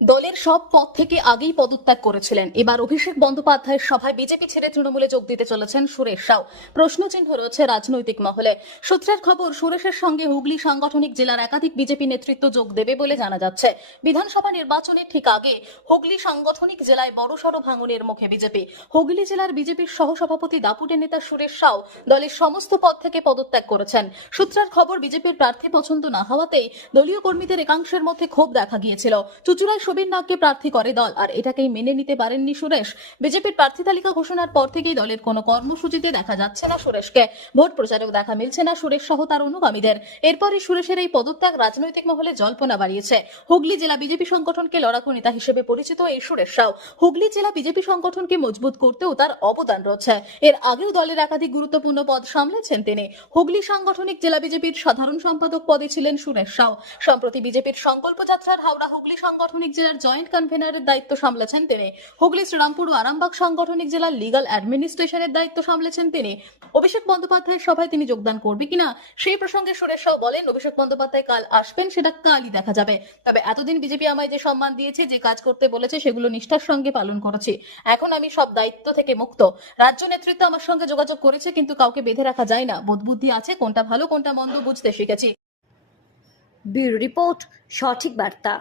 দলের সব পদ থেকে আগেই পদত্যাগ করেছিলেন। এবার অভিষেক বন্দ্যোপাধ্যায়ের সভায় বিজেপি ছেড়ে তৃণমূলে যোগ দিতে চলেছেন সুরেশ সাউ। প্রশ্নচিহ্ন রয়েছে রাজনৈতিক মহলে। সূত্রের খবর, সুরেশের সঙ্গে হুগলি সাংগঠনিক জেলার একাধিক বিজেপি নেতৃত্ব যোগ দেবে বলে জানা যাচ্ছে। বিধানসভা নির্বাচনের ঠিক আগে হুগলি সাংগঠনিক জেলায় বড়সড় ভাঙনের মুখে বিজেপি। হুগলি জেলার বিজেপির সহসভাপতি দাপুটে নেতা সুরেশ সাউ দলের সমস্ত পদ থেকে পদত্যাগ করেছেন। সূত্রের খবর, বিজেপির প্রার্থী পছন্দ না হওয়াতেই দলীয় কর্মীদের একাংশের মধ্যে ক্ষোভ দেখা গিয়েছিল। চুচুড়ায় সুবীর নাগকে প্রার্থী করে দল, আর এটাকেই মেনে নিতে পারেননি সুরেশ। বিজেপির প্রার্থী তালিকা ঘোষণার পর থেকেই দলের কোনো কর্মসূচিতে দেখা যাচ্ছে না সুরেশকে। ভোট প্রচারেও দেখা মিলছে না সুরেশ সহ তার অনুগামীদের। এরপরই সুরেশের এই পদত্যাগ রাজনৈতিক মহলে জল্পনা বাড়িয়েছে। হুগলি জেলা বিজেপি সংগঠনকে লড়াকু নেতা হিসেবে পরিচিত এই সুরেশ সাউ হুগলি জেলা বিজেপি সংগঠনকে মজবুত করতেও তার অবদান রয়েছে। এর আগেও দলের একাধিক গুরুত্বপূর্ণ পদ সামলেছেন তিনি। হুগলি সাংগঠনিক জেলা বিজেপির সাধারণ সম্পাদক পদে ছিলেন সুরেশ সাউ। সম্প্রতি বিজেপির সংকল্প যাত্রার হাওড়া হুগলি সাংগঠনিক জেলার জয়েন্ট কনভেনারের দায়িত্ব সামলেছেন তিনি। হুগলি শ্রীরামপুর ও আরামবাগ সাংগঠনিক জেলার লিগাল অ্যাডমিনিস্ট্রেশনের দায়িত্ব সামলেছেন তিনি। অভিষেক বন্দ্যোপাধ্যায়ের সভায় তিনি যোগদান করবে কিনা সেই প্রসঙ্গে সুরেশ সাউ বলেন, অভিষেক বন্দ্যোপাধ্যায় কাল আসবেন, সেটা কালই দেখা যাবে। তবে এতদিন বিজেপি আমায় যে সম্মান দিয়েছে, যে কাজ করতে বলেছে, সেগুলো নিষ্ঠার সঙ্গে পালন করেছি। এখন আমি সব দায়িত্ব থেকে মুক্ত। রাজ্য নেতৃত্ব আমার সঙ্গে যোগাযোগ করেছে, কিন্তু কাউকে বেঁধে রাখা যায় না। বোধবুদ্ধি আছে, কোনটা ভালো কোনটা মন্দ বুঝতে শিখেছি। ব্যুরো রিপোর্ট, সঠিক বার্তা।